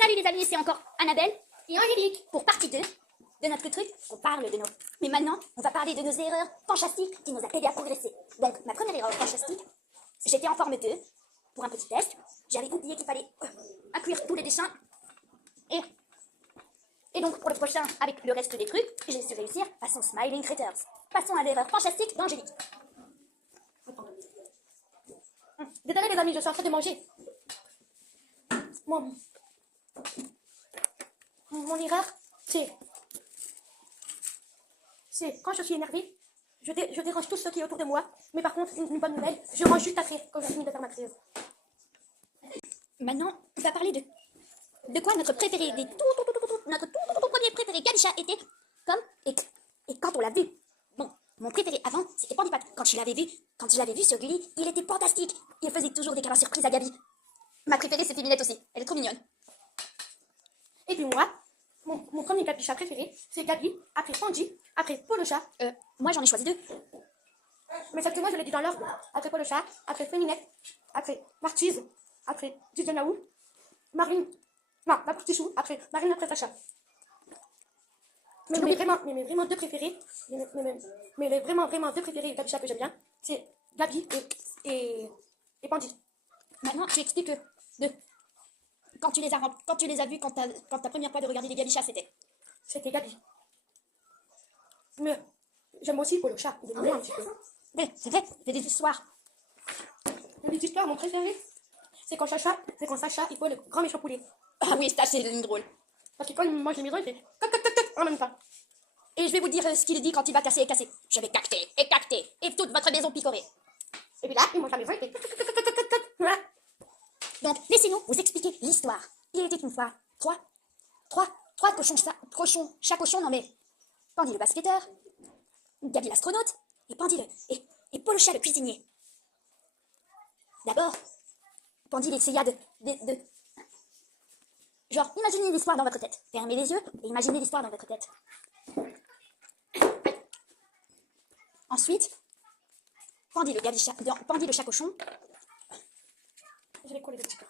Salut les amis, c'est encore Annabelle et Angélique pour partie 2 de notre truc. On parle de nos... Mais maintenant, on va parler de nos erreurs fantastiques qui nous ont aidé à progresser. Donc, ma première erreur fantastique, j'étais en forme 2 pour un petit test. J'avais oublié qu'il fallait inclure tous les dessins. Et donc, pour le prochain, avec le reste des trucs, j'ai su réussir façon Smiling Critters. Passons à l'erreur fantastique d'Angélique. Désolé les amis, je suis en train de manger. Mon erreur, c'est quand je suis énervée, je dérange tout ce qui est autour de moi. Mais par contre, une bonne nouvelle, je range juste après, quand j'ai fini de faire ma crise. Maintenant, on va parler de quoi notre préféré, notre tout premier préféré, Galisha, était comme, et quand on l'a vu. Bon, mon préféré avant, c'était Pandipat. Quand je l'avais vu sur Gulli, il était fantastique. Il faisait toujours des câlins surprises à Gabi. Ma préférée, c'était Minette aussi. Elle est trop mignonne. Et puis moi, mon premier capicha préféré, c'est Gabi, après Pandi, après Polocha. Moi, j'en ai choisi 2. Mais celle que moi, je l'ai dit dans l'ordre. Après Polocha, après Féminette, après Martise, après Didier Naou, Marine, non, la petite chou, après Marine, après Sacha. Mais vraiment deux préférés, mais les vraiment deux préférés capicha que j'aime bien, c'est Gabi et Pandi. Maintenant, tu expliques quand tu les as vus, quand ta première fois de regarder les Galichas, C'était Gabi. Mais j'aime aussi Polocha, il est mignon un petit peu. Mais c'est vrai, c'est des histoires. Les histoires, mon préféré, c'est quand Sacha, il faut le grand méchant poulet. Ah oui, ça, c'est une drôle. Parce que quand il mange les maisons, il fait toc toc toc toc en même temps. Et je vais vous dire ce qu'il dit quand il va casser et casser. Je vais cacter, et toute votre maison picorée. Et puis là, il mange la maison, il fait toc toc toc toc toc toc. Voilà. Donc, laissez-nous vous expliquer l'histoire. Il était une fois trois cochons, chaque cochon, non mais, Pandy le basketteur, Gabi l'astronaute, et Pandy et Polocha le cuisinier. D'abord, Pandy essaya genre, imaginez l'histoire dans votre tête. Fermez les yeux et imaginez l'histoire dans votre tête. Ensuite, Pandy le chat cochon. Je vais coller le petit cœur.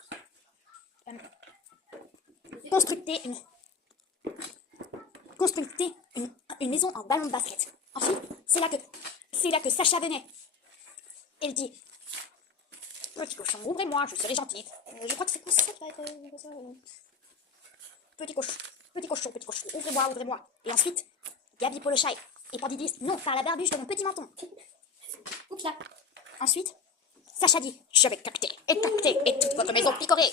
Constructer une maison en ballon de basket. Ensuite, c'est là que Sacha venait. Elle dit, petit cochon, ouvrez-moi, je serai gentille. Je crois que c'est quoi ça qui va être... Petit cochon, ouvrez-moi. Et ensuite, Gabi Polocha et Pandy disent, non, par la barbuche de mon petit menton. Oups là. Ensuite, Sacha dit, je vais cacter et toute votre maison picorée.